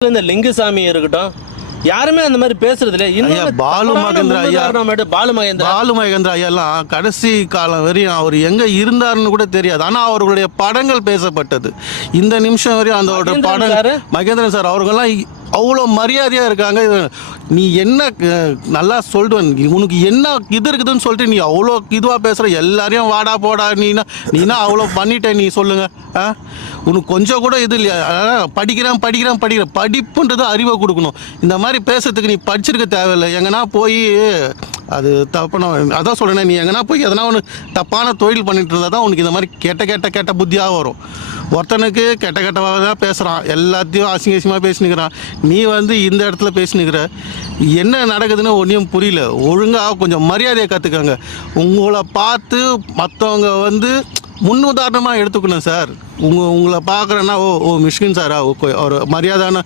இந்த லிங்குசாமி இருக்கட்டும் யாருமே அந்த மாதிரி பேசுறது இல்ல ஐயா, இன்னொரு பாலு மகேந்திர ஐயா. பாலு மகேந்திரா பாலு மகேந்திர ஐயெல்லாம் கடைசி காலம் வரையும் அவர் எங்க இருந்தாருன்னு கூட தெரியாது ஆனா அவர்களுடைய படங்கள் பேசப்பட்டது இந்த நிமிஷம் வரையும் அந்த படம்? மகேந்திரன் சார் அவர்கள்லாம் அவ்வளோ மரியாதையாக இருக்காங்க. நீ என்ன நல்லா சொல்லுவேன் உனக்கு என்ன இது இருக்குதுன்னு சொல்லிட்டு நீ அவ்வளோ இதுவாக பேசுகிற எல்லாரையும் வாடா போடா நீனா நீனா அவ்வளோ பண்ணிட்ட நீ சொல்லுங்க. ஆ உனக்கு கொஞ்சம் கூட இது இல்லையா? அஹ், படிக்கிறேன் படிக்கிறேன் படிக்கிறேன். படிப்புன்றது அறிவை கொடுக்கணும். இந்த மாதிரி பேசுறதுக்கு நீ படிச்சிருக்க தேவையில்லை. எங்கன்னா போய் அது தப்பான அதான் சொல்கிறேன் நீ எங்கன்னா போய் எதனா ஒன்று தப்பான தொழில் பண்ணிட்டு இருந்தால் தான் உனக்கு இந்த மாதிரி கெட்ட கெட்ட கெட்ட புத்தியாக வரும். ஒருத்தனுக்கு கெட்ட கெட்டவாக தான் பேசுகிறான் எல்லாத்தையும் அசிங்க அசிங்கமாக பேசினுக்கிறான் நீ வந்து இந்த இடத்துல பேசினுக்கிற. என்ன நடக்குதுன்னு ஒன்றும் புரியல. ஒழுங்காக கொஞ்சம் மரியாதையை கற்றுக்கங்க உங்களை பார்த்து மற்றவங்க வந்து முன்னுதாரணமாக எடுத்துக்கணும் சார். உங்க உங்களை பார்க்குறேன்னா ஓ ஓ மிஷ்கின் சாரா ஒரு மரியாதையான